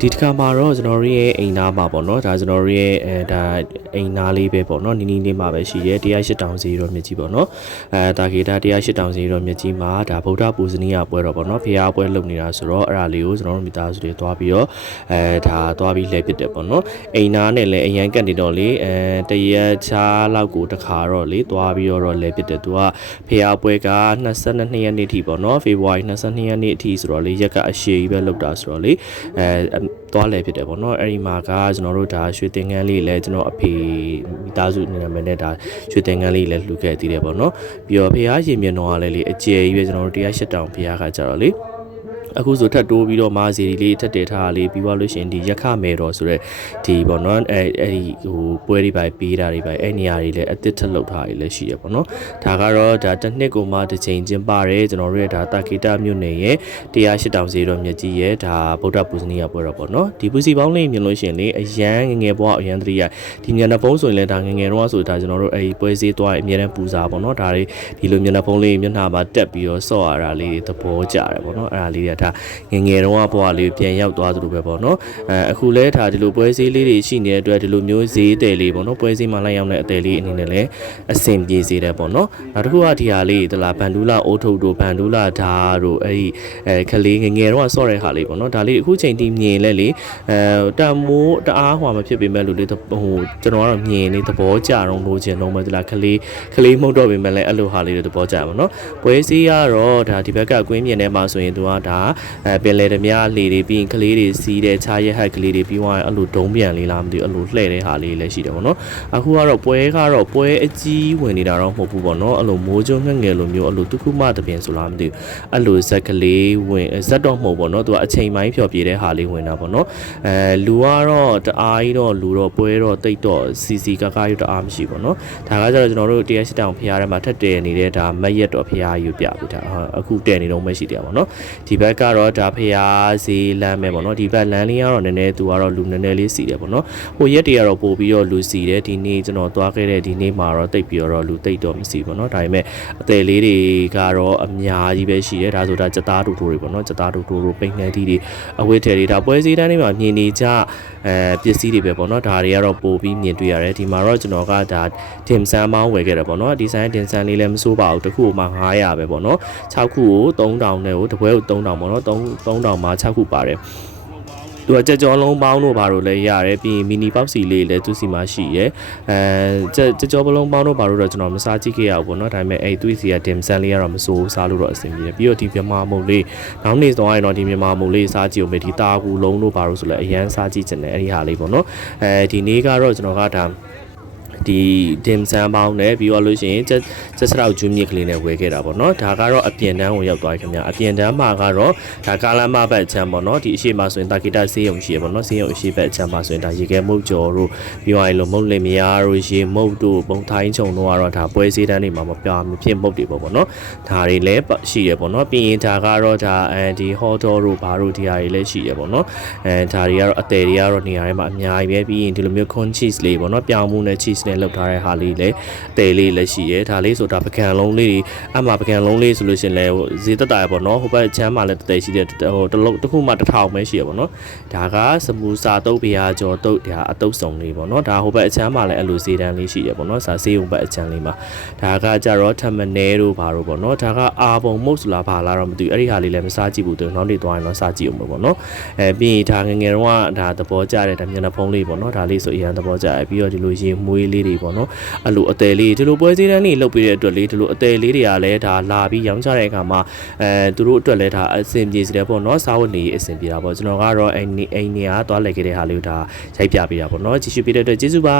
ဒီတစ်ခါမှာတော့ကျွန်တော်တို့ရဲ့အိမ်သားမှာပေါ့နော်ဒါကျွန်တော်တို့ရဲ့ဒါအိမ်သားလေးပဲပေါ့နော်နီးနီးလေးမှာပဲရှိရဲ108တောင်စီရောမြစ်ကြီးပေါ့နော်ဒါကေတာ108တောင်စီရောမြစ်ကြီးမှာဒါဗုဒ္ဓပူဇနီးရပွဲတော့ပေါ့နော်ဖျားပွဲလုပ်နေတာဆိုတော့အဲ့ဒါလေးကိုကျွန်တော်တို့မိသားစုတွေသွားပြီးတော့ဒါသွားပြီးလှည့်ပစ်တယ်ပေါ့နော်အိမ်သားနဲ့လည်းအရန်ကတ်နေတော့လေတရက်ချားလောက်ကိုတစ်ခါတော့လေသွားပြီးတော့လှည့်ပစ်တယ်သူကဖျားပွဲက22ရက်နေ့ထိပေါ့နော်ဖေဖော်ဝါရီ22ရက်နေ့အထိဆိုတော့လေရက်ကအရှည်ကြီးပဲလုပ်တာဆိုတော့လေသွားလဲဖြစ်တယ်ပေါ့နော်အဲ့ဒီမှာကကျွန်တော်တို့ဒါရွှေတင်ငန်းလေးလည်းကျွန်တော်အဖေမိသားစုအနေနဲ့ဒါရွှေတင်ငန်းလေးလည်းလှူခဲ့သေးတယ်ပေါ့နော်ပြီးတော့ဖျားရှင်မြင်တော်ကလည်းလေအကျယ်ကြီးပဲကျွန်တော်တို့108တောင်ဖျားကကြတော့လေအခုဆိုထပ်တိုးပြီးတော့မာစီလေးထပ်တယ်ထားလေးပြီးသွားလို့ရှိရင်ဒီရက်ခမဲတော်ဆိုတဲ့ဒီပေါ့နော်အဲဒီဟိုပွဲတွေပဲပေးတာတွေပဲအဲ့နေရာတွေလည်းအသစ်ထပ်လုပ်ထားတွေလည်းရှိရပေါ့နော်ဒါကတော့ဒါတစ်နှစ်ကိုမှတစ်ချိန်ကျင်းပတယ်ကျွန်တော်တို့ရဲ့ဒါတာကီတာမြို့နယ်ရဲ့108တောင်စီတော်မြတ်ကြီးရဲ့ဒါဗုဒ္ဓပူဇနီးရပွဲတော်ပေါ့နော်ဒီပူစီပေါင်းလေးမြင်လို့ရှိရင်လေအရန်ငယ်ဘွားအရန်တတိယဒီမျက်နှာဖုံးဆိုရင်လည်းဒါငယ်တော့ဆိုဒါကျွန်တော်တို့အဲဒီပွဲစည်းသွားအမြဲတမ်းပူဇာပေါ့နော်ဒါတွေဒီလိုမျက်နှာဖုံးလေးမျက်နှာမှာတက်ပြီးတော့ဆော့ရတာလေးသဘောကျတယ်ပေါ့နော်အဲ့ဒါလေးတွေကငယ်တော့ဘွားလေးပြန်ရောက်သွားသလိုပဲပေါ့နော်အခုလဲဒါဒီလိုပွဲစည်းလေးတွေရှိနေတဲ့အတွက်ဒီလိုမျိုးဈေးတယ်လေးပေါ့နော်ပွဲစည်းမှာလိုက်ရောက်တဲ့အတယ်လေးအနေနဲ့လည်းအဆင်ပြေစေတယ်ပေါ့နော်နောက်တစ်ခုကဒီဟာလေးတလားဘန်ဒူလာအိုးထုတ်တို့ဘန်ဒူလာဓာတို့အဲဒီခလေးငယ်တော့ဆော့တဲ့ဟာလေးပေါ့နော်ဒါလေးအခုချိန်ထိမြင်လဲလေတန်မိုးတအားဟွာမဖြစ်ပေမဲ့လို့လေဟိုကျွန်တော်ကတော့မြင်နေသဘောကျတော့လို့ချင်တော့မှတလားခလေးမှုတ်တော့ပေမဲ့လည်းအဲ့လိုဟာလေးတွေသဘောကျပါနော်ပွဲစည်းကတော့ဒါဒီဘက်ကကွင်းမြင်ထဲမှာဆိုရင်သူကဒါပင်လေဓမြလေတွေပြီးရင်ကလေးတွေစီးတဲ့ခြားရက်ဟက်ကလေးတွေပြီးသွားရင်အဲ့လိုဒုံးပြန်လေးလားမသိဘူးအဲ့လိုလှဲ့တဲ့ဟာလေးလည်းရှိတယ်ပေါ့နော်အခုကတော့ပွဲအကြီးဝင်နေတာတော့မဟုတ်ဘူးပေါ့နော်အဲ့လိုမိုးကျုံငှက်ငယ်လိုမျိုးအဲ့လိုတုခုမတပင်ဆိုလားမသိဘူးအဲ့လိုဇက်ကလေးဝင်ဇက်တော့မဟုတ်ပေါ့နော်သူကအချိန်ပိုင်းဖြော်ပြတဲ့ဟာလေးဝင်တာပေါ့နော်လူကတော့တအားကြီးတော့လူတော့ပွဲတော့တိတ်တော့စီကားရတအားမရှိပေါ့နော်ဒါကကြတော့ကျွန်တော်တို့108တောင်ဖျားထဲမှာထက်တယ်နေတဲ့ဒါမက်ရက်တော့ဖျားယူပြပြီးတာအခုတယ်နေတော့မရှိတယ်ပေါ့နော်ဒီဘက်ကတော့ဒါဖျားဈေးလမ်းပဲပေါ့နော်ဒီဘက်လမ်းလေးကတော့နည်းနည်းသူကတော့လူနည်းနည်းလေးစီတယ်ပေါ့နော်ဟိုရက်တွေကတော့ပို့ပြီးတော့လူစီတယ်ဒီနေ့ကျွန်တော်သွားခဲ့တဲ့ဒီနေ့မှာတော့တိတ်ပြီးတော့လူတိတ်တော့မစီပေါ့နော်ဒါပေမဲ့အသေးလေးတွေကတော့အများကြီးပဲရှိတယ်ဒါဆိုဒါစသားတူတူတွေပေါ့နော်စသားတူတူတို့ပိန်နှဲတီးတွေအဝတ်ထည်တွေဒါပွဲစည်းတန်းတွေမှာမြင်နေကြပစ္စည်းတွေပဲပေါ့နော်ဒါတွေကတော့ပို့ပြီးမြင်တွေ့ရတယ်ဒီမှာတော့ကျွန်တော်ကဒါတင်ဆန်းမောင်းဝယ်ခဲ့တယ်ပေါ့နော်ဒီဆိုင်တင်ဆန်းလေးလည်းမစိုးပါဘူးတစ်ခုမှ900ပဲပေါ့နော်6ခုကို3000နဲ့ကိုတစ်ပွဲကို3000ပေါ့နော်3000မှာ6ခုပါတယ်သူကကြက်ကြောလုံးပေါင်းတို့ဘာလို့လဲရတယ်ပြီးရင်မီနီပေါက်စီလေးလည်းသူစီမှာရှိရဲကြက်ကြောပလုံးပေါင်းတို့ဘာလို့တော့ကျွန်တော်မစားကြည့်ခဲ့ရဘူးပေါ့နော်ဒါပေမဲ့အဲ့သူစီကတင်ဆန်းလေးကတော့မစိုးစားလို့တော့အဆင်ပြေတယ်ပြီးတော့ဒီမြန်မာမုံလေးနောက်နေ့သွားရင်တော့ဒီမြန်မာမုံလေးစားကြည့်အောင်ပဲဒီတာကူလုံးတို့ဘာလို့ဆိုလဲအရန်စားကြည့်ချင်တယ်အဲ့ဒီဟာလေးပေါ့နော်ဒီနေ့ကတော့ကျွန်တော်ကဒါဒီတင်ဆန်းပေါင်းနဲ့ပြီးတော့လို့ရှိရင်ကျက်စရောက်ဂျူးမြစ်ကလေးနဲ့ဝယ်ခဲ့တာပေါ့နော်ဒါကတော့အပြင်တန်းကိုရောက်သွားခင်ဗျအပြင်တန်းမှာကတော့ဒါကာလာမဘတ်ချမ်းပေါ့နော်ဒီအရှိမဆိုရင်တာကီတာဆေးရုံရှိရပေါ့နော်ဆေးရုံအရှိဘတ်ချမ်းမှာဆိုရင်ဒါရေခဲမုတ်ကျော်တို့ပြီးတော့လို့မုတ်လင်မယားတို့ရေမုတ်တို့ပုံထိုင်းချုံတို့ကတော့ဒါပွဲစည်းတန်းတွေမှာမပြမဖြစ်မုတ်တွေပေါ့နော်ဒါတွေလည်းရှိရပေါ့နော်ပြီးရင်ဒါကတော့ဒါဒီဟော်တော်တို့ဘာတို့ဒီဟာတွေလည်းရှိရပေါ့နော်ဒါတွေကတော့အသေးတွေကတော့နေရာထဲမှာအများကြီးပဲပြီးရင်ဒီလိုမျိုး corn cheese လေးပေါ့နော်ပြောင်းမှုနဲ့ cheese နဲ့လောက်ထားတဲ့ဟာလေးလည်းတဲလေးလည်းရှိရဲဒါလေးဆိုတာပကံလုံးလေးအမှပကံလုံးလေးဆိုလို့ရှင်လဲဈေးတက်တာပေါ့နော်ဟိုဘက်ချမ်းမှာလည်းတဲရှိတဲ့ဟိုတစ်ခုမှ1000ပဲရှိရပေါ့နော်ဒါကစမူစာတုပ်ပြာကျော်တုပ်ဒါအတုပ်စုံလေးပေါ့နော်ဒါဟိုဘက်အချမ်းမှာလည်းအဲ့လိုဈေးတန်းလေးရှိရပေါ့နော်စာဈေးဟိုဘက်အချမ်းလေးမှာဒါကကြတော့ထမနဲတို့ဘာတို့ပေါ့နော်ဒါကအာပုံမုတ်စလာဘာလာတော့မသိဘူးအဲ့ဒီဟာလေးလည်းမစားကြည့်ဘူးသူနောက်နေ့သွားရင်တော့စားကြည့်အောင်ပေါ့နော်ပြီးရင်ဒါငငယ်တော့ဒါသဘောကျတဲ့ဒါမျက်နှာဖုံးလေးပေါ့နော်ဒါလေးဆိုအရင်သဘောကျတယ်ပြီးတော့ဒီလိုရေမွေးလေးတွေပေါ့နော်အဲ့လိုအသေးလေးဒီလိုပွဲစည်းတန်းလေးလုပ်ပေးတဲ့အတွက်လေဒီလိုအသေးလေးတွေကလည်းဒါလာပြီးရောင်းချတဲ့အခါမှာသူတို့အတွက်လည်းဒါအဆင်ပြေစေတယ်ပေါ့နော်စားဝတ်နေရေးအဆင်ပြေတာပေါ့ကျွန်တော်ကတော့အိမ်နေရာသွားလိုက်ခဲ့တဲ့ဟာလေးကိုဒါရိုက်ပြပေးတာပေါ့နော်ကြည့်ရှုပေးတဲ့အတွက်ကျေးဇူးပါ